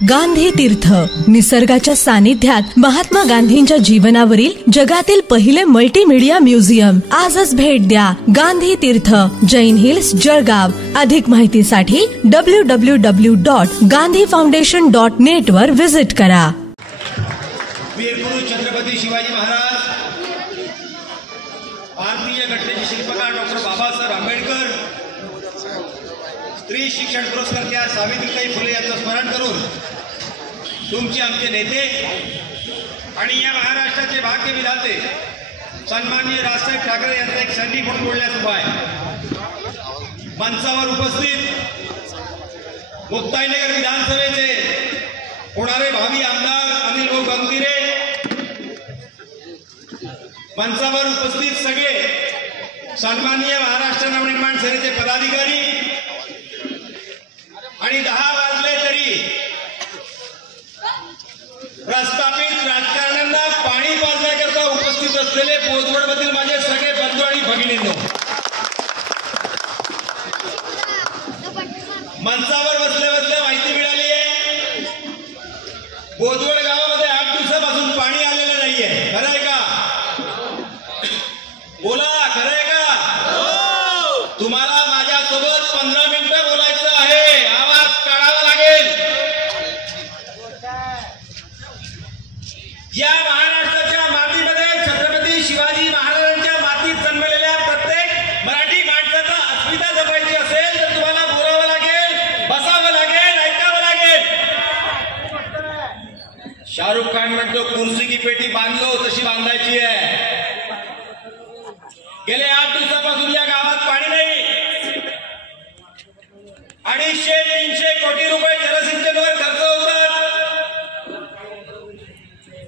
गांधी तीर्थ, निसर्गाच्या सानिध्यात महात्मा गांधींच्या जीवनावरील जगातील पहिले मल्टीमीडिया म्युझियम. आजच भेट द्या. गांधी तीर्थ, जैन हिल्स, जळगाव. अधिक माहितीसाठी www.gandhifoundation.net वर विजिट करा. वीरगुरु छत्रपती शिवाजी महाराज, भारतीय घटनेचे शिल्पकार डॉक्टर बाबासाहेब आंबेडकर, स्त्री शिक्षण पुरस्कर्त्या सावित्रीबाई फुले यांचं स्मरण करून तुमचे आमचे नेते आणि या महाराष्ट्राचे भाग्य विधाते सन्माननीय राजसाहेब ठाकरे यांचा एक सैनिक म्हणून बोलण्यास उभा आहे. मंचावर उपस्थित मुक्ताईनगर विधानसभेचे होणारे भावी आमदार अनिल भाऊ गंगतिरे, मंचावर उपस्थित सगळे सन्माननीय महाराष्ट्र नवनिर्माण सेनेचे पदाधिकारी आणि 10 वाजले तरी प्रस्थापित राजकारण्यांना पाणी पाजण्याकरता उपस्थित असलेले बोदवडमधील माझे सगळे बंधू आणि भगिनींनो, मंचावर बसल्या बसल्या माहिती मिळाली आहे बोदवड गावामध्ये 8 दिवसापासून पाणी आलेलं नाहीये. खरं आहे का? बोला, खरं आहे का? तुम्हाला माझ्यासोबत 15 मिनिटं बोलायचं आहे. आवाज काढावा लागेल. या महाराष्ट्राच्या मातीमध्ये छत्रपती शिवाजी महाराजांच्या मातीत जन्मलेल्या प्रत्येक मराठी माणसाचा अस्मिता जपायची असेल तर तुम्हाला बोलावं लागेल, बसावं लागेल, ऐकावं लागेल. शाहरुख खान म्हणतो कुर्सी की पेटी बांधलो तशी बांधायची आहे. गेले 8 दिवसापासून या गावात पाणी नाही. 250-300 कोटी रुपये जलसिंचनवर खर्च होतात.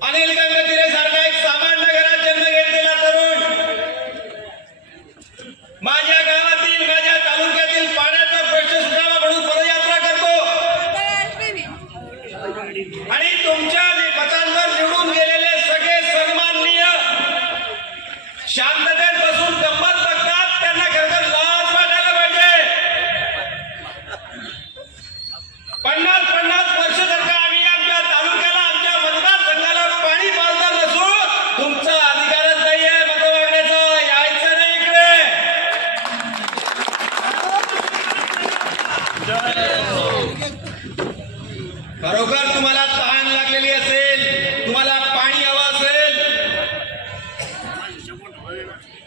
अनिल गंगतिरे सारखा एक सामान्य घरात जन्म घेतलेला तरुण माझ्या गावातील, माझ्या तालुक्यातील पाण्याचा प्रश्न सुटावा म्हणून पदयात्रा करतो आणि तुमच्या मतांवर निवडून गेलेले सगळे सन्माननीय शांततेत बसून गंमत बघतात. त्यांना खरं लाज वाटायला पाहिजे. 50-50 वर्ष जर का आम्ही आमच्या तालुक्याला, आमच्या मतदारसंघाला पाणी पाजणार नसू, तुमचा अधिकारच नाहीये मत मागण्याचा. यायचं नाही इकडे. खरोखर तुम्हाला तहान लागलेली असेल, तुम्हाला पाणी हवं असेल,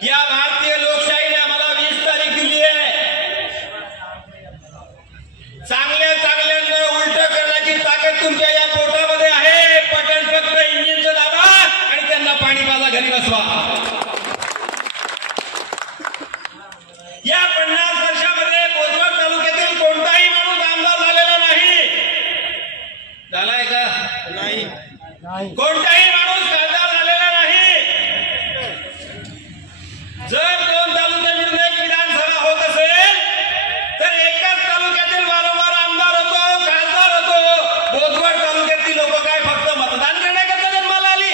या भारतीय लोकशाहीने आम्हाला 20 तारीख दिली आहे. चांगल्या चांगल्यांना उलट करण्याची ताकद तुमच्या या पोटामध्ये आहे. बटन फक्त इंजिनचं दाबा आणि त्यांना पाणी पाजा, घरी बसवा. या 50 वर्षामध्ये बोदवड तालुक्यातील कोणताही माणूस आमदार झालेला नाही. झालाय का? नाही. कोणताही माणूस खासदार झालेला नाही. जर 2 तालुके मिळून एक विधानसभा होत असेल तर एकाच तालुक्यातील वारंवार आमदार होतो, खासदार होतो. बोदवड तालुक्यातील लोक काय फक्त मतदान करण्याकरता जन्माला आली?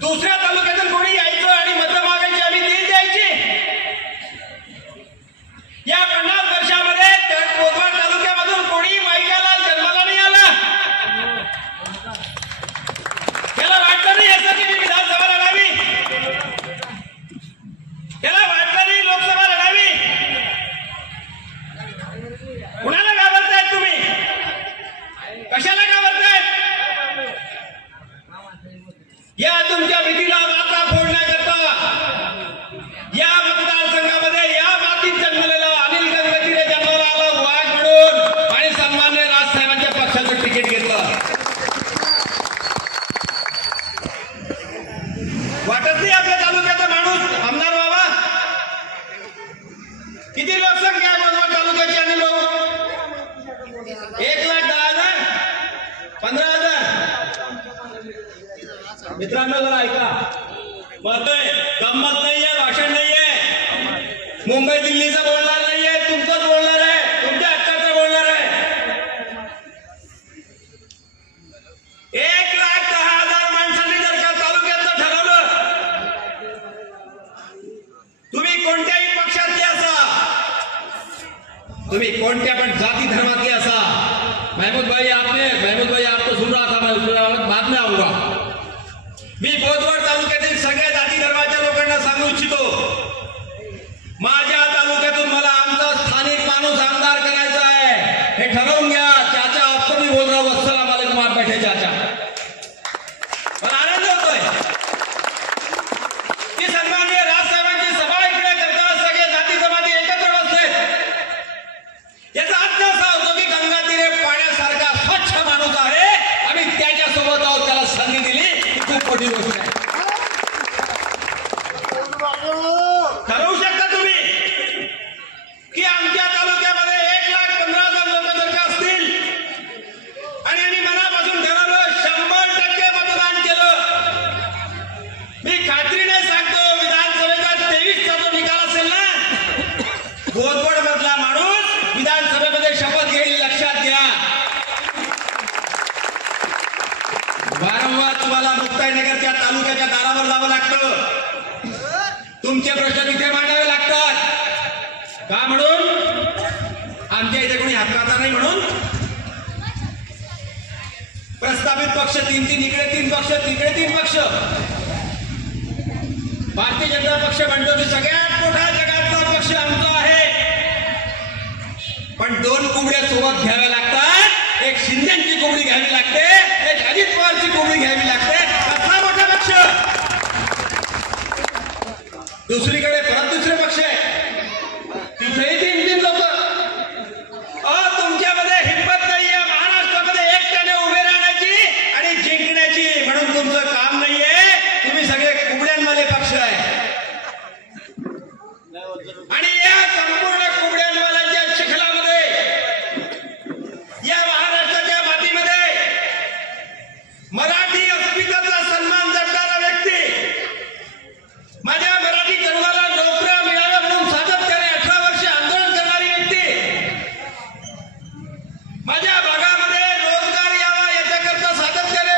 दुसऱ्या तालुक्यातील कोणी यायचं आणि मतं मागायची आम्ही ती द्यायची? या 50 वर्षामध्ये बोदवड तालुक्यामधून कोणी माईकाला जन्माला नाही आला. त्याला वाटलं नाही असं की मी विधानसभा लढावी, त्याला वाटलं नाही लोकसभा लढावी. कुणाला घाबरतायत तुम्ही? कशाला घाबरतायत? या तुमच्या भीतीला माता फोडण्याकरता या मतदारसंघामध्ये या मातीत जन्मलेला अनिल गंगतिरे जन्माला आला वाघ म्हणून आणि सन्मान्य राजसाहेबांच्या पक्षाचं तिकीट घेतलं. वाटत नाही आपल्या तालुक्याचा माणूस आमदार व्हावा? किती लोकसंख्या आहे बोदवड तालुक्याची अनिल भाऊ? 1,10,000? 15,000? मित्रांनो जरा ऐका. म्हणतोय गंमत नाहीये, भाषण नाहीये. मुंबई दिल्लीचं बोलणार नाहीये, तुमचंच बोलणार आहे, तुमच्या हक्काचं बोलणार आहे. 1,10,000 माणसांनी जर का तालुक्यातलं ठरवलं, तुम्ही कोणत्याही पक्षातले असा, तुम्ही कोणत्या पण जात जाति धर्म के ऐसा महमूद भाई आपको सुन रहा था, मैं बाद में आऊंगा. मी बोदवड तालुक्यातील सगळ्या जाती धर्माच्या लोकांना सांगू इच्छितो, माझ्या तालुक्यातून मला आमचा स्थानिक माणूस आमदार करायचा आहे हे ठरवून घ्या. चाचा आपको भी बोल रहा हूं, अस्सलाम वालेकुम. आप बैठे चाचा. मला आनंद होतोय की सन्माननीय राजसाहेबांची सभा इकडे करताना सगळे जाती जमाती एकत्र बसले. याचा अर्थ असा होतो की गंगा तीरे पाण्यासारखा स्वच्छ माणूस आहे, आम्ही त्याच्या सोबत आहोत, त्याला संधी दिली, ही खूप मोठी गोष्ट आहे. ठरवू शकता तुम्ही की आमच्या तालुक्यामध्ये 1,15,000 लोक जर का असतील आणि आम्ही मनापासून ठरवलं 100% मतदान केलं, मी खात्रीने सांगतो विधानसभेचा 23चा जो निकाल असेल ना, बोदवड मधला माणूस विधानसभेमध्ये शपथ घेईल. लक्षात घ्या. वारंवार तुम्हाला मुक्ताईनगरच्या तालुक्याच्या दारावर जावं लागतं, तुमचे प्रश्न तिथे मांडावे लागतात. का म्हणून? आमच्या इथे कोणी हक्काचा नाही म्हणून. प्रस्तावित पक्ष 3 इकडे 3 पक्ष, तिकडे 3 पक्ष. भारतीय जनता पक्ष म्हणतो की सगळ्यात मोठा जगातला पक्ष आमचा आहे, पण 2 कुबड्या सोबत घ्याव्या लागतात. एक शिंदेची कुबडी घ्यावी लागते, एक अजित पवारची कुबडी घ्यावी लागते. कसला मोठा पक्ष. दुसरीकडे परत दुसरे पक्ष आहे, तिथेही 3 लोक. तुमच्यामध्ये हिंमत नाहीये महाराष्ट्रामध्ये एकट्याने उभे राहण्याची आणि जिंकण्याची, म्हणून तुमचं काम नाहीये. तुम्ही सगळे कुबड्यांमध्ये पक्ष आहे आणि या संपूर्ण कुबड्यांवाल्यांच्या चिखलामध्ये, या महाराष्ट्राच्या मातीमध्ये मराठी अस्मितेचा सन्मान जपणारा व्यक्ती, माझ्या मराठी तरुणाला नोकऱ्या मिळाव्या म्हणून सातत्याने 18 वर्ष आंदोलन करणारी व्यक्ती, माझ्या भागामध्ये रोजगार यावा याच्याकरता सातत्याने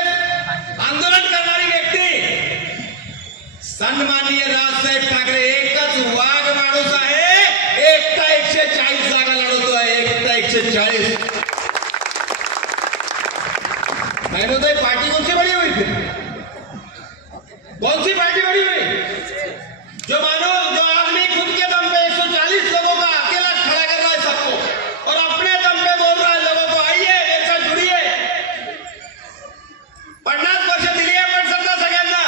आंदोलन करणारी व्यक्ती, सन्माननीय राजसाहेब ठाकरे एकच वाघ माणूस आहे. एकटा 140 जागा लढवतो आहे, एकटा 140. मैं बोलता है पार्टी कौन सी बड़ी हुई फिर? कौन सी पार्टी बड़ी हुई? जो आदमी खुद के दम पे 140 लोगों का अकेला खड़ा कर रहा है सबको, और अपने दम पे बोल रहा है लोगों को आइए मेरे साथ जुड़िए. 50 वर्ष दिली आपण सत्ता सगळ्यांना.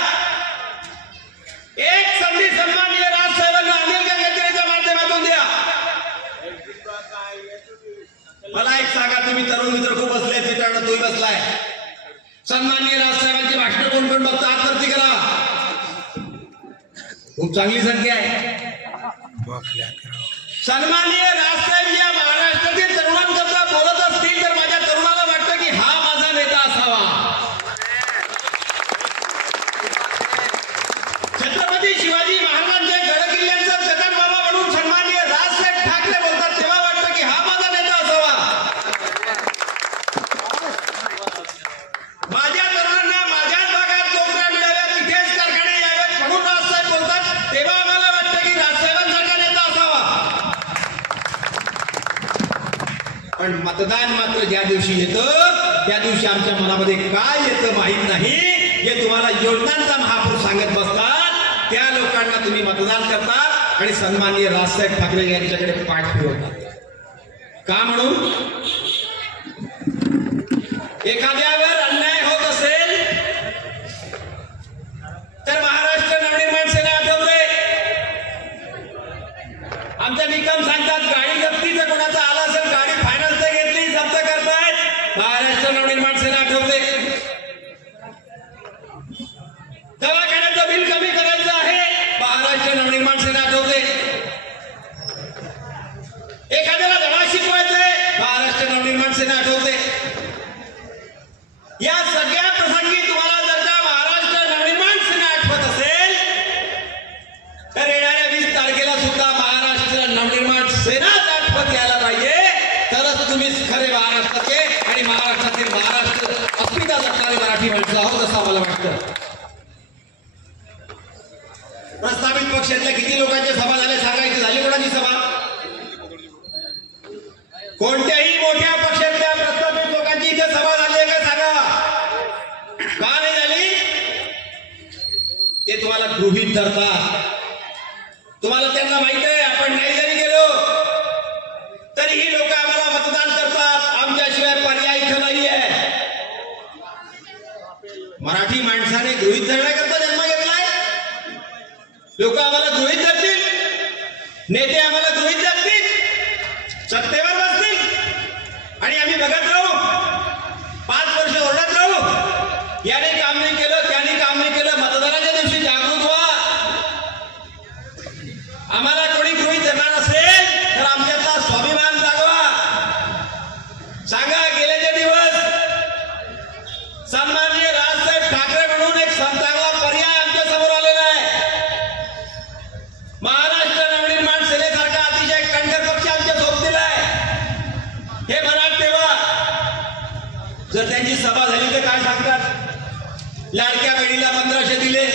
एक संधी सन्माननीय राजसाहेबांना अनिल गंगातीरेच्या माध्यमातून द्या. मला एक सांगा, तुम्ही तरुण मित्र खूप बसले तिथं, तोही बसलाय. सन्माननीय राजसाहेबांची भाषण कोण कोण बघता हात वरती करा. खूप चांगली संख्या आहे. सन्माननीय राजसाहेब या महाराष्ट्रातील तरुणांकरता बोलत असतील तर माझ्या तरुणाला वाटतं की हा माझा नेता असावा. छत्रपती शिवाजी महाराजांच्या गडकिल्ल्यांचं जतन व्हावा म्हणून सन्माननीय राजसाहेब ठाकरे बोलतात, तेव्हा वाटतं की हा माझा नेता असावा. माझ्या तरुणांना माझ्याच भागात नोकऱ्या मिळाव्या, तिथेच कारखाने यावेत म्हणून राजसाहेब बोलतात, तेव्हा आम्हाला वाटतं की राजसाहेबांसारखा नेता असावा. पण मतदान मात्र ज्या दिवशी येतं त्या दिवशी आमच्या मनामध्ये काय येतं माहित नाही. हे तुम्हाला योजनांचा महापूर सांगत बसतात, त्या लोकांना तुम्ही मतदान करता आणि सन्माननीय राजसाहेब ठाकरे यांच्याकडे पाठ फिरवतात. का म्हणून? एखाद्यावर अन्याय होत असेल तर महाराष्ट्र नवनिर्माण सेना आठवते. आमचा निकम सांगतात गाडी जप्तीचं कोणाचा आला असेल, गाडी फायनान्स घेतली, जप्त करतायत, महाराष्ट्र नवनिर्माण सेना आठवते. दवाखान्याचं बिल कमी करायचं आहे, महाराष्ट्र नवनिर्माण सेना आठवते. एखाद्याला धडा शिकवायचंय, महाराष्ट्र नवनिर्माण सेना आठवते. या सगळ्या प्रसंगी तुम्हाला जर का महाराष्ट्र नवनिर्माण सेना आठवत असेल तर येणाऱ्या 20 तारखेला सुद्धा महाराष्ट्र नवनिर्माण सेनाच आठवत यायला पाहिजे. तरच तुम्ही खरे महाराष्ट्राचे आणि महाराष्ट्रातील महाराष्ट्र अस्मिता जपणारे मराठी माणसं आहोत असं मला वाटतं. प्रस्तावित पक्षातल्या किती लोकांच्या सभा झाल्या सांगायची? झाली कोणाची सभा? कोणत्याही गृहीत धरतात. तुम्हाला त्यांना माहित आहे, आपण नाही जरी गेलो तरी ही लोक आम्हाला मतदान करतात. आमच्याशिवाय पर्याय इथं नाहीये. मराठी माणसाने गृहीत धरण्याकरता जन्म घेतलाय. लोक आम्हाला गृहीत धरतील, नेते आम्हाला गृहीत धरतील, सत्तेवर बसतील आणि आम्ही बघत राहू, 5 वर्ष ओरडत राहू. याने काम नाही केलं, त्याने काम नाही केलं. मतदानाच्या दिवशी जागृत व्हा. आम्हाला कोणी गृहीत धरणार असेल तर आमच्यातला स्वाभिमान जागवा. सांगा, गेल्याचे दिवस सन्माननीय राजसाहेब ठाकरे म्हणून एक चांगला पर्याय आमच्या समोर आलेला आहे. महाराष्ट्र नवनिर्माण सेनेसारखा अतिशय कणखर पक्ष आमच्या सोबतीला आहे. हे मनात ठेवा. जर त्यांची सभा झाली तर काय सांगतात? लाडक्या बहिणीला 1500 दिले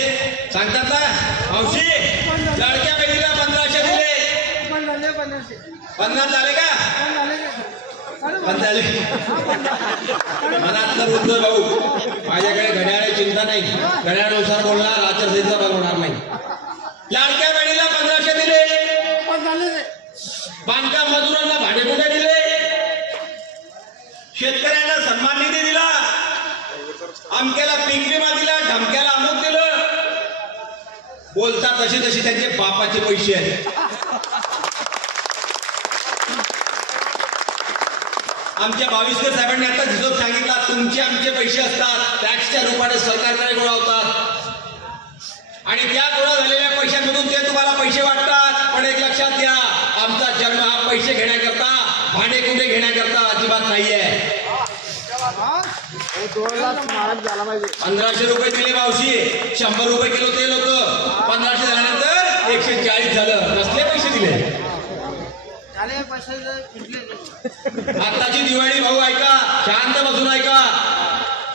सांगतात ना मावशी. लाडक्या बहिणीला 1500 दिले. 50 झाले का? 50 झाले. मनात तर बोलतोय भाऊ, माझ्याकडे घड्याळाची चिंता नाही. घड्याळानुसार बोलणार, आचारसंहिता बनवणार नाही. लाडक्या बहिणीला 1500 दिले. बांधकाम मजुरांना भाडेकुंडे दिले. शेतकऱ्यांना सन्मान निधी दिला. अमक्याला पीक विमा दिला, ढमक्याला अमुक दिलं. बोलता तसे तसे त्यांचे बापाचे पैसे आहेत. आमच्या 22 साहेबांनी आता हिशोब सांगितला. तुमचे आमचे पैसे असतात, टॅक्सच्या रूपाने सरकारकडे गोळा होतात आणि त्या गोळा झालेल्या पैशांमधून ते तुम्हाला पैसे वाटतात. पण एक लक्षात घ्या, आमचा जन्म हा पैसे घेण्याकरता, भाडेकुंडे घेण्याकरता अजिबात नाहीये. 1500 रुपये दिले मावशी, 100 रुपये किलो तेल होतं. 1500 झाल्यानंतर 140 झालं. कसले पैसे दिले? आताची दिवाळी भाऊ ऐका, शांत बसून ऐका.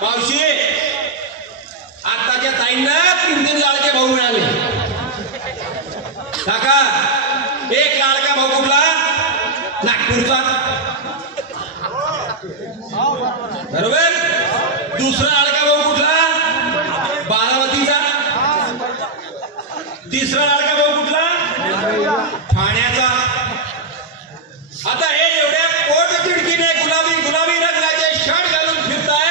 मावशी, आताच्या ताईंना 3 लाडके भाऊ मिळाले. काका, एक लाडका भाऊ कुठला? नागपूरचा, बरोबर. दुसरा लाडका भाऊ कुठला? बारामतीचा. तिसरा लाडका भाऊ कुठला? ठाण्याचा. आता हे एवढ्या पोट तिडकीने गुलाबी गुलाबी रंगाचे शर्ट घालून फिरताय,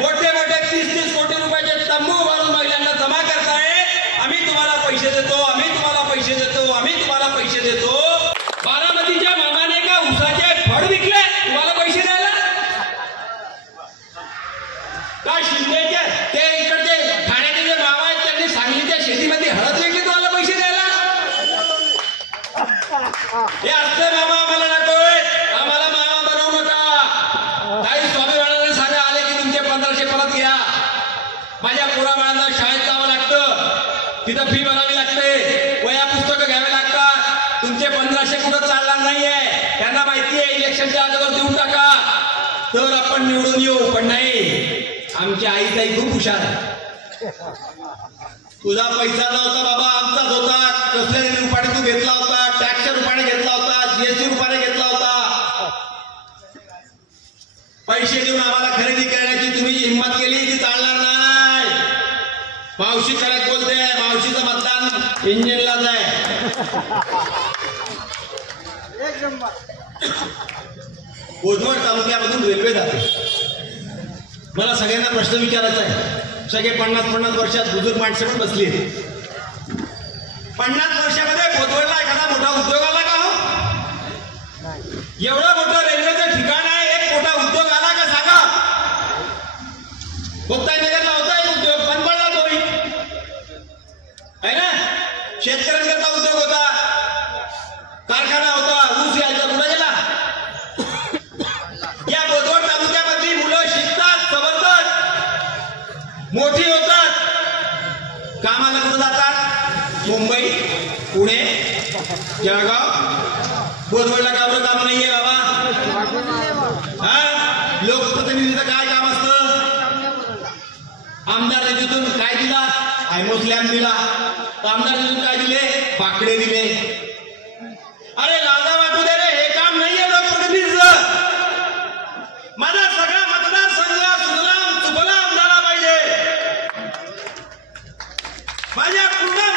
मोठे मोठे 30-30 कोटी रुपयाचे तंबू उभारून महिलांना जमा करताय. आम्ही तुम्हाला पैसे देतो, आम्ही तुम्हाला पैसे देतो, आम्ही तुम्हाला पैसे देतो. बारामतीच्या मामाने का उसाचे फळ विकले तुम्हाला पैसे द्यायला? का शिंदेचे ते इकडचे ठाण्याचे जे मामा आहेत त्यांनी सांगलीच्या शेतीमध्ये हळद विकली तुम्हाला पैसे द्यायला? हे असले मामा आम्हाला नकोय. आम्हाला मामा बनवू नका. काही स्वाभिमानाने सांगा, आले की तुमचे 1500 परत घ्या. माझ्या पोराबाळांना शाळेत जावं लागतं, तिथं फी भरावी लागते, वया पुस्तकं घ्यावे लागतात. तुमचे 1500 कुठं चालणार नाहीये. त्यांना माहिती आहे इलेक्शनच्या अगोदर देऊन टाका तर आपण निवडून येऊ. पण नाही, आमची आई ताई खूप हुशार आहे. तुझा पैसा नव्हता बाबा, आमचाच होता. कसल्या रूपाने तू घेतला होता? टॅक्सच्या रूपाने घेतला होता, जीएसटी रूपाने घेतला होता. पैसे देऊन आम्हाला खरेदी करण्याची तुम्ही जी हिंमत केली ती चालणार नाही. मावशी खरंच बोलते, मावशीचं मतदान इंजिनलाच आहे. बोधवड तालुक्यामधून रेल्वे जाते. मला सगळ्यांना प्रश्न विचारायचा आहे. सगळे 50-50 वर्षात बुजुर्ग माणसं पण बसली. 50 वर्षामध्ये बोधवडला एखादा मोठा उद्योग आला का? हो, एवढं मोठं रेल्वेचं ठिकाण आहे, एक मोठा उद्योग आला का सांगा? मुक्ताईनगरला होता एक उद्योग, पण पडला तोही आहे ना. शेतकऱ्यांकरता उद्योग होता, कारखाना होता, ऊस यायचा, कुठे गेला? या बोधवड तालुक्यामधली मुलं शिकतात, समजतात, मोठी होतात, कामाला कुठं जातात? मुंबई, पुणे, जळगाव. बोधवडला का एवढं काम नाहीये बाबा? हा, लोकप्रतिनिधीचं काय काम असतं? आमदार निधीतून काय दिला? आयमो स्लॅम दिला. आमदार निधीतून काय दिले? पाकडे दिले. अरे लाजा वाटू दे रे, हे काम नाहीये लोकप्रतिनिधीचं. माझा सगळा मतदारसंघ सुजलाम सुफलाम झाला पाहिजे. माझ्या पूर्ण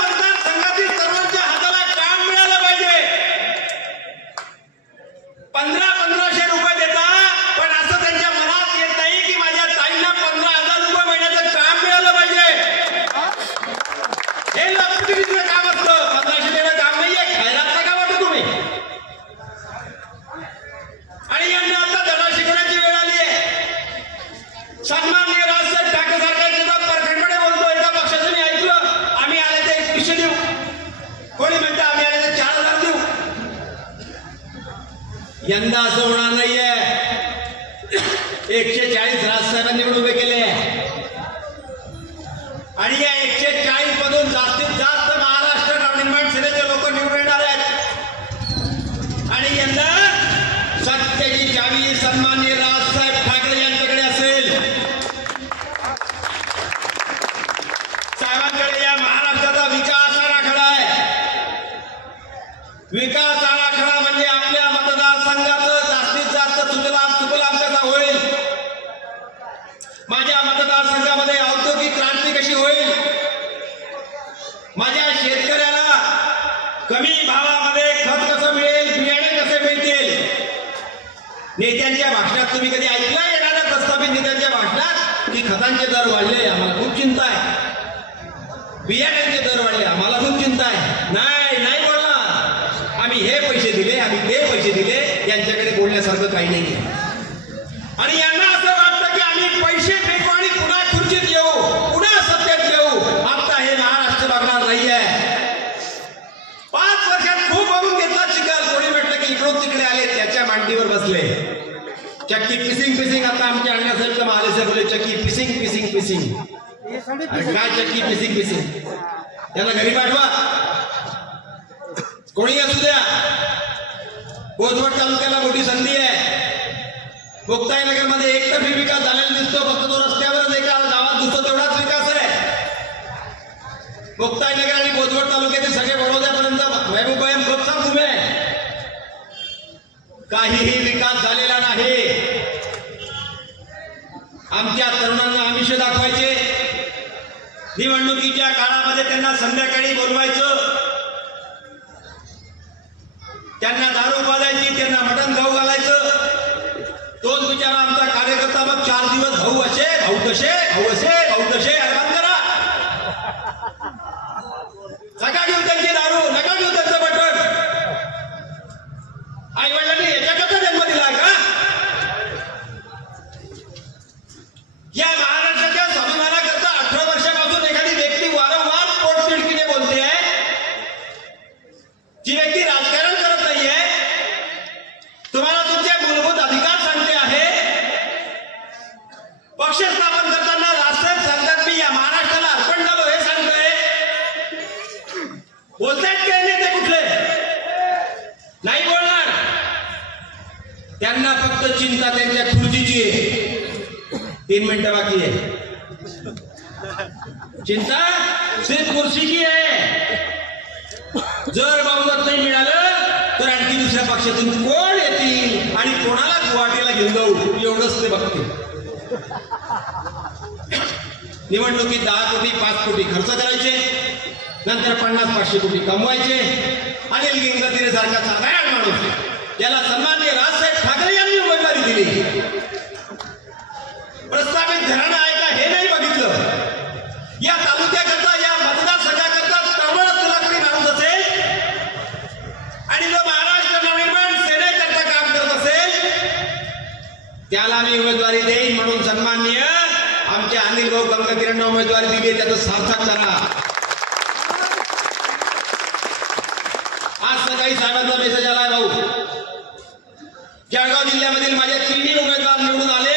यंदा असं होणार नाहीये. 140 राजसाहेबांनी निवडून उभे केले आणि या 140 मधून जास्तीत जास्त महाराष्ट्र नवनिर्माण सेनेचे लोक निवडून येणार आहेत. आणि यंदा सत्तेची चावी सन्माननीय राजसाहेब ठाकरे यांच्याकडे असेल. साहेबांकडे या महाराष्ट्राचा विकास आराखडा आहे. विकास आराखडा म्हणजे आपल्या मतदारसंघाचं जास्तीत जास्त सुजलाम कसा होईल, माझ्या मतदारसंघामध्ये औद्योगिक क्रांती कशी होईल, माझ्या शेतकऱ्याला कमी भावामध्ये खत कसं मिळेल, बियाणे कसे मिळतील. नेत्यांच्या भाषणात तुम्ही कधी ऐकलं येणाऱ्या प्रस्थापित नेत्यांच्या भाषणात की खतांचे दर वाढले, आम्हाला खूप चिंता आहे, बियाण्यांचे दर वाढले, आम्हाला खूप चिंता आहे. नाही बोलणार. आम्ही हे पैसे दिले, आम्ही ते पैसे दिले, यांच्याकडे बोलण्यासारखं काही नाही. आणि यांना असं वाटतं की आम्ही पैसे फेकू आणि पुन्हा खुर्चीत येऊ, पुन्हा सत्तेत येऊ. आता हे महाराष्ट्र बघणार नाहीये. 5 वर्षात खूप बघून घेतला चिखल. कोणी म्हटलं की इकडून तिकडे आले, त्याच्या मांडीवर बसले. चक्की पिसिंग आता आमच्या अण्णासाहेब तर महाले बोले चक्की पिसिंग. काय चक्की पिसिंग त्यांना घरी पाठवा, कोणी असू द्या. भोजवड तालुक्याला मोठी संधी आहे. मुक्ताईनगर मध्ये एकतर्फी विकास झालेला दिसतो, फक्त तो रस्त्यावरच एका गावात दिसतो, तेवढाच विकास आहे. मुक्ताईनगर आणि भोजवड तालुक्यातील सगळे बडोद्यापर्यंत महबूबाई खूप उभे आहे. काहीही विकास झालेला नाही. आमच्या तरुणांना आमिष दाखवायचे, निवडणुकीच्या काळामध्ये त्यांना संध्याकाळी बोलवायचं, त्यांना दारू पाजायची, त्यांना मटण खाऊ घालायचं. तोच बिचारा आमचा कार्यकर्ता मग 4 दिवस भाऊ असे, भाऊ तसे बंद करा. नका घेऊ त्यांची दारू, नका घेऊ त्यांचं मटण. आई वडिलांनी याच्याकरता जन्म दिलाय का? या महाराष्ट्राच्या स्वाभिमानाकरता 18 वर्षापासून एखादी व्यक्ती वारंवार पोटतिडकीने बोलते आहे, जी व्यक्ती राजकारण करत नाहीये, तुम्हाला तुमचे मूलभूत अधिकार सांगते आहे. पक्ष स्थापन करताना राष्ट्रहित सांगतात मी या महाराष्ट्राला अर्पण झालो हे सांगतोय. बोलतायत काय नेते कुठले? नाही बोलणार. त्यांना फक्त चिंता त्यांच्या खुर्चीची आहे. 3 मिनिटं बाकी आहे. चिंता सिर्फ कुर्सी की आहे. जर बहुमत नाही मिळालं तर आणखी दुसऱ्या पक्षातून कोण येतील आणि कोणाला गुवाहाटीला घेऊन जाऊ एवढंच ते बघतील. निवडणुकीत 10 कोटी 5 कोटी खर्च करायचे, नंतर 50-500 कोटी कमवायचे. अनिल गिंगतीरे सारखा साधारण माणूस, याला सन्माननीय राजसाहेब ठाकरे यांनी उमेदवारी दिली. प्रस्थापित घराणं आहे का हे नाही बघितलं. या तालुक्याकरता, या मतदारसंघाकरता तळमळ असलेला कोणी माणूस असेल आणि जो महाराष्ट्र नवनिर्माण सेनेकरता काम करत असेल, त्याला मी उमेदवारी देईन. म्हणून सन्माननीय आमच्या अनिल भाऊ गंगतीरेंना उमेदवारी दिली, त्याचं सार्थक करा. आज सकाळी साहेबांचा मेसेज आलाय, भाऊ जळगाव जिल्ह्यामधील माझे 3 उमेदवार निवडून आले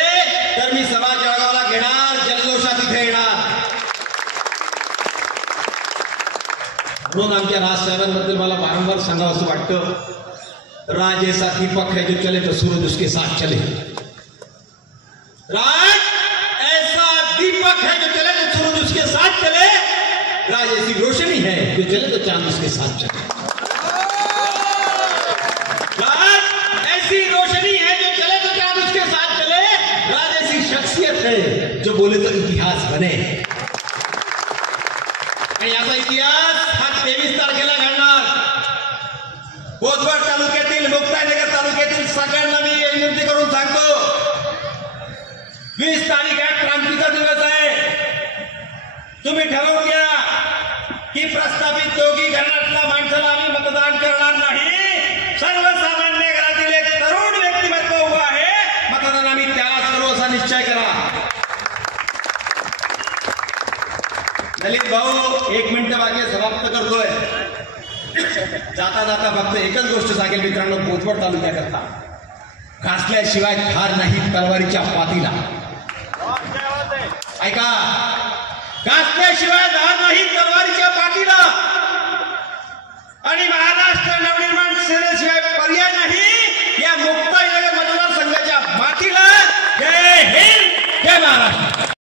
तर मी सभा जळगावला घेणार, जल्लोषात इथे येणार. म्हणून आमच्या राजसाहेबांबद्दल मला वारंवार सांगावं असं वाटतं, राज ऐसा दीपक है जो चले तो सूरज उसके साथ चले. राज ऐसा दीपक है जो चले तो सूरज उसके साथ चले. राज ऐसी रोशनी है जो चले तो चांद उसके साथ चले. राज ऐसी रोशनी है जो चले तो चांद उसके साथ चले. राज ऐसी शख्सियत है जो बोले तो इतिहास बने. आणि याचा इतिहास हा 23 तारखेला घडणार. भोजवड तालुक्यातील, मुक्ताईनगर तालुक्यातील सगळ्यांना मी विनंती करून सांगतो, 20 तारीख हा क्रांतीचा दिवस आहे. तुम्ही ठरवून घ्या की प्रस्थापित दोघी घराण्यातल्या माणसाला आम्ही मतदान करणार नाही. सर्वसामान्य घरातील एक तरुण व्यक्तिमत्व उभं आहे, मतदान आम्ही त्याला करू असा निश्चय करा. दलित भाऊ 1 मिनिट बाकी समाप्त करतोय. जाता जाता फक्त एकच गोष्ट सांगेल मित्रांनो, भोजवड तालुक्याकरता घासल्याशिवाय धार नाही तलवारीच्या पातीला. ऐका, घासल्याशिवाय धार नाही तलवारीच्या पातीला आणि महाराष्ट्र नवनिर्माण सेनेशिवाय पर्याय नाही या मुक्ताईनगर मतदारसंघाच्या मातीला. जय हिंद, जय महाराष्ट्र.